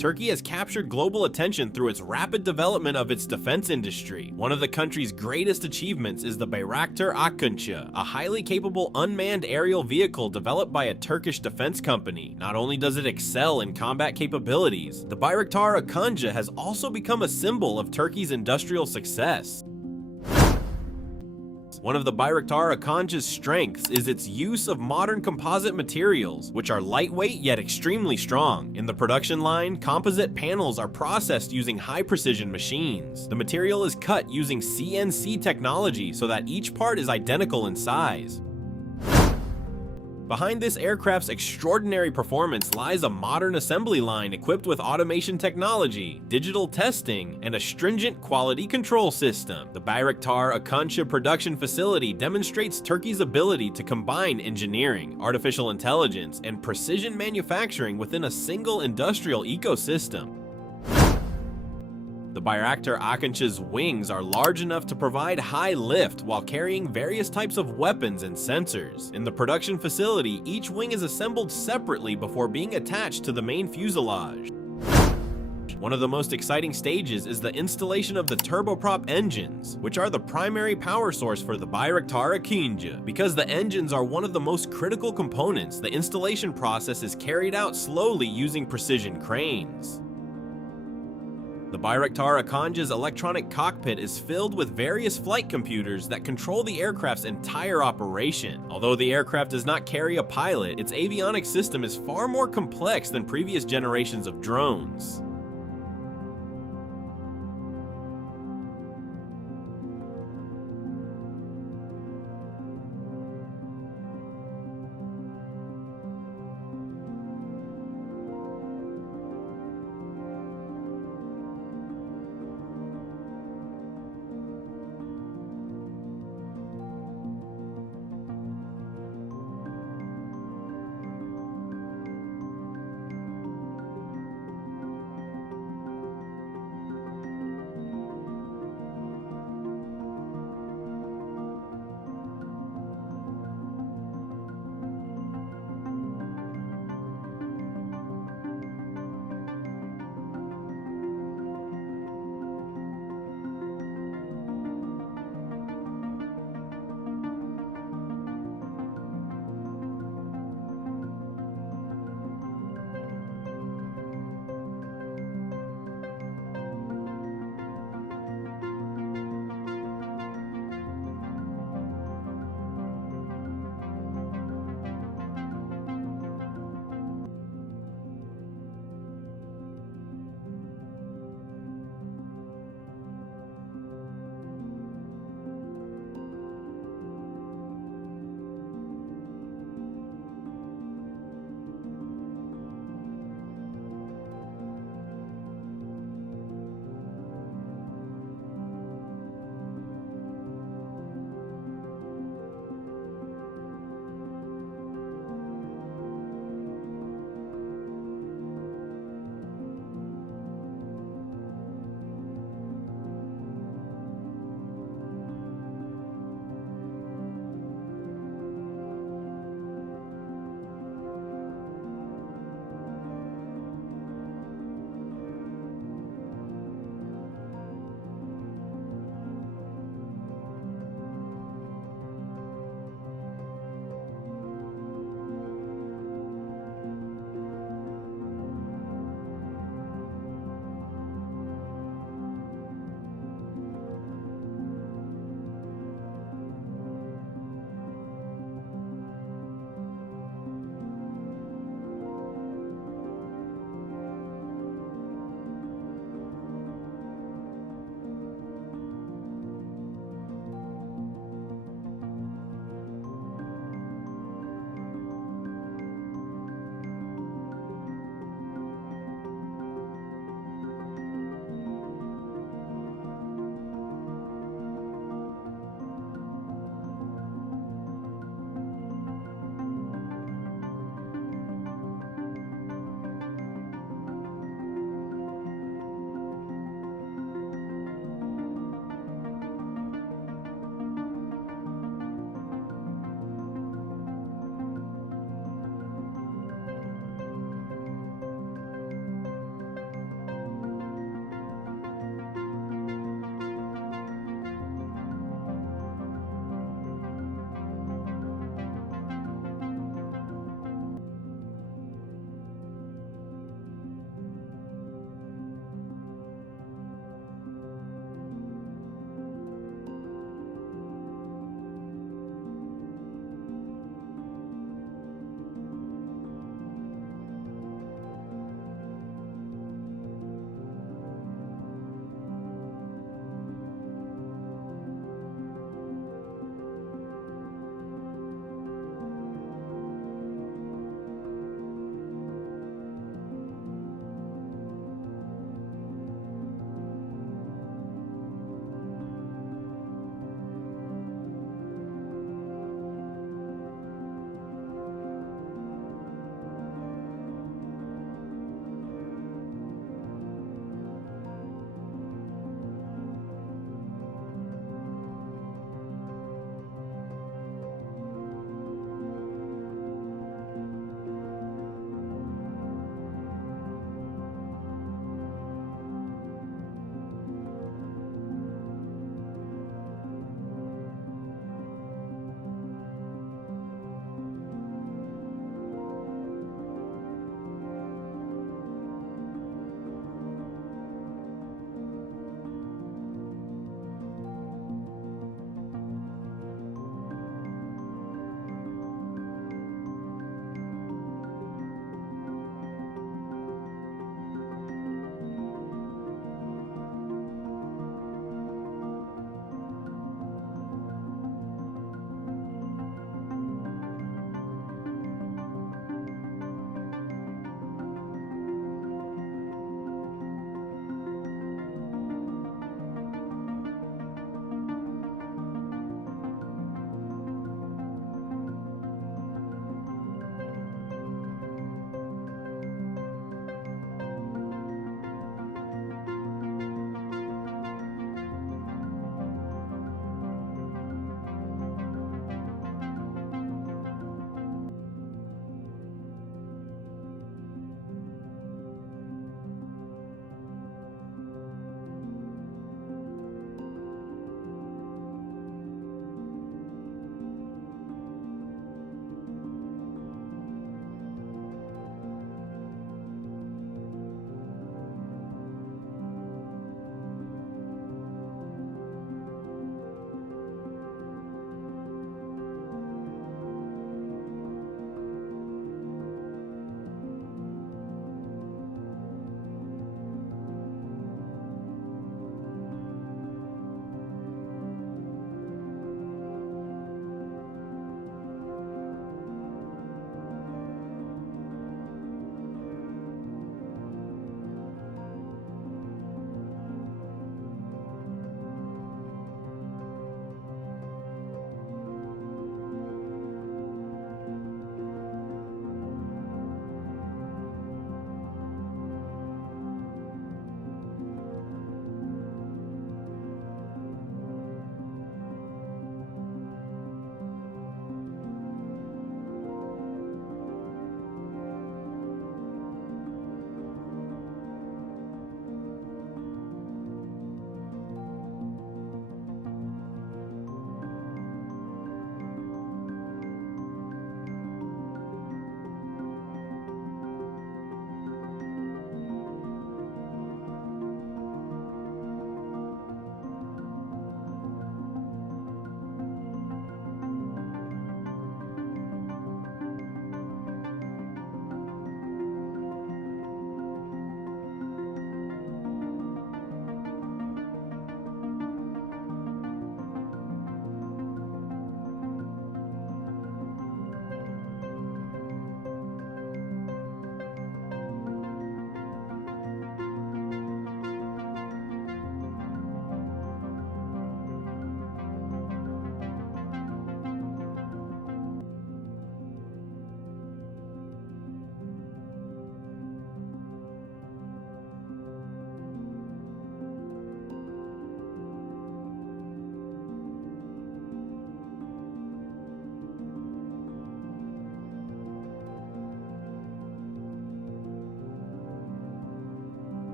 Turkey has captured global attention through its rapid development of its defense industry. One of the country's greatest achievements is the Bayraktar Akıncı, a highly capable unmanned aerial vehicle developed by a Turkish defense company. Not only does it excel in combat capabilities, the Bayraktar Akıncı has also become a symbol of Turkey's industrial success. One of the Bayraktar Akıncı's strengths is its use of modern composite materials, which are lightweight yet extremely strong. In the production line, composite panels are processed using high-precision machines. The material is cut using CNC technology so that each part is identical in size. Behind this aircraft's extraordinary performance lies a modern assembly line equipped with automation technology, digital testing, and a stringent quality control system. The Bayraktar Akıncı production facility demonstrates Turkey's ability to combine engineering, artificial intelligence, and precision manufacturing within a single industrial ecosystem. The Bayraktar Akıncı's wings are large enough to provide high lift while carrying various types of weapons and sensors. In the production facility, each wing is assembled separately before being attached to the main fuselage. One of the most exciting stages is the installation of the turboprop engines, which are the primary power source for the Bayraktar Akıncı. Because the engines are one of the most critical components, the installation process is carried out slowly using precision cranes. The Bayraktar Akıncı's electronic cockpit is filled with various flight computers that control the aircraft's entire operation. Although the aircraft does not carry a pilot, its avionics system is far more complex than previous generations of drones.